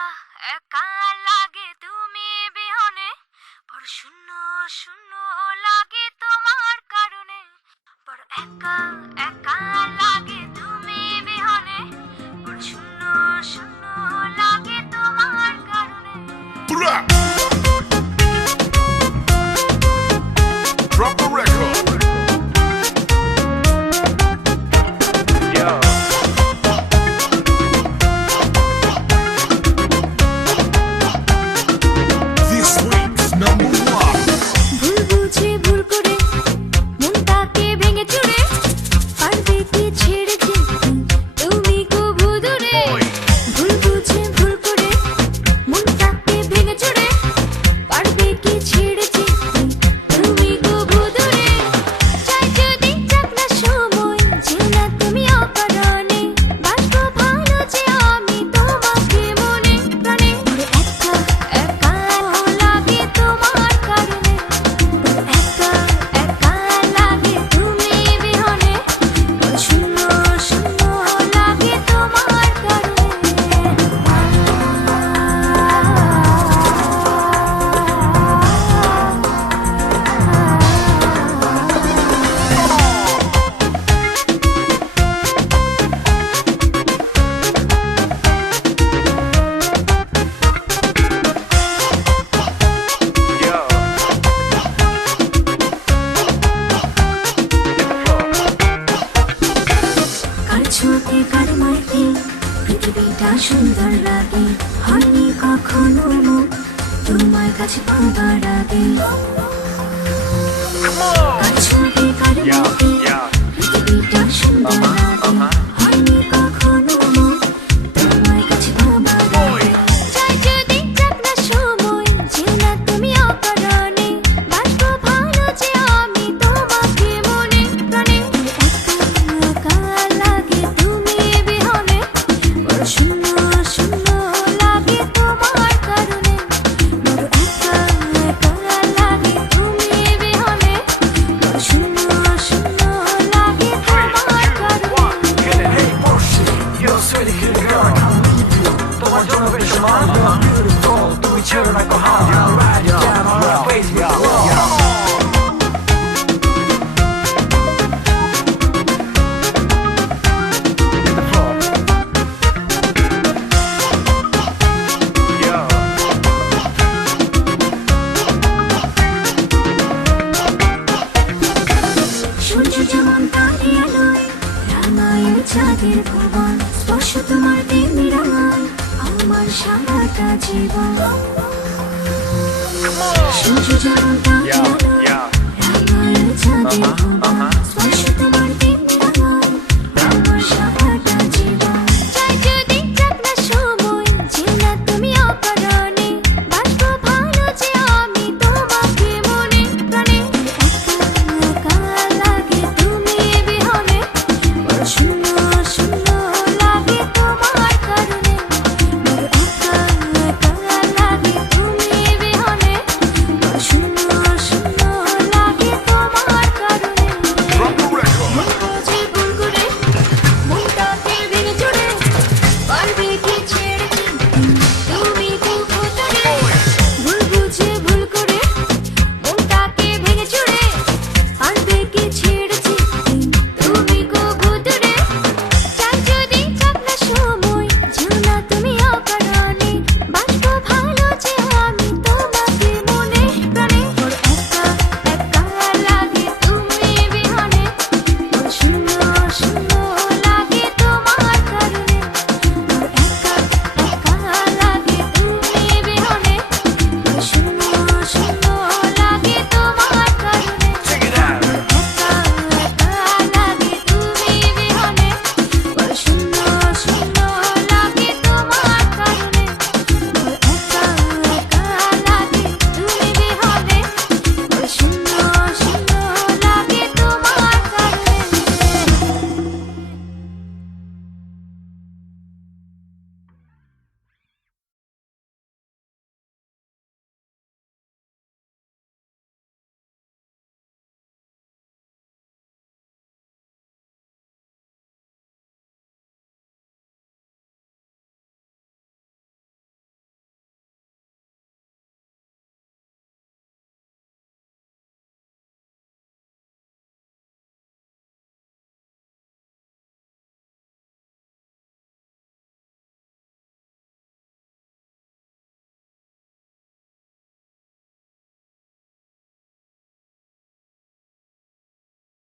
একা একা লাগে তুমি বিহনে, বড় শূন্য শূন্য লাগে তোমার কারণে। বড় একা একা লাগে তুমি বিহনে, বড় শূন্য শূন্য লাগে তোমার কারণে। Drop the record. This week's number one. ভুল বুঝে ভুল করে মনটাকে ভেঙে চুরে, পারবে কি ছেড়ে যেতে তুমি কবু দূরে। ভুল বুঝে ভুল করে মনটাকে ভেঙে চুরে, পারবে কি ছেড়ে যেতে তুমি কবু দূরে। চাই যদি যাক না সময়, যেও না তুমি অকারণে, বাসবো ভালো যে আমি তোমাকে মনে প্রাণে। একা একা লাগে তোমার কারণে, একা একা লাগে তুমি বিহনে, শূন্য শূন্য লাগে তোমার কারণে। কার ছোঁয়াতে কার মাইতে পৃথিবীটা সুন্দর লাগে, হয়নি কখনো মন তোমার কাছে পাবার আগে। কার ছোঁয়াতে কার মাইতে পৃথিবীটা সুন্দর লাগে, হয়নি কখনো মন তোমার কাছে পাবার আগে। চাই যদি যাক না সময়, যেও না তুমি অকারণে, বাসবো ভালো যে আমি তোমাকে মনে প্রাণে। একা একা লাগে তুমি বিহনে, বড় শূন্য শূন্য লাগে তোমার কারণে। বড় একা একা লাগে তুমি বিহনে, বড় শূন্য শূন্য লাগে তোমার কারণে। You're a sweetie good girl, তোমার জন্য বেশ মান beautiful, তুমি ছেড়ো না কো হাত, ride it down on my face, সূর্য যেমন তারে আলোয় রাঙায় চাঁদের ভুবন, স্পর্শ তোমার তেমনি রাঙায় আমার সারাটা জীবন। সূর্য যেমন তারে আলোয় রাঙায় চাঁদের ভুবন, স্পর্শ তোমার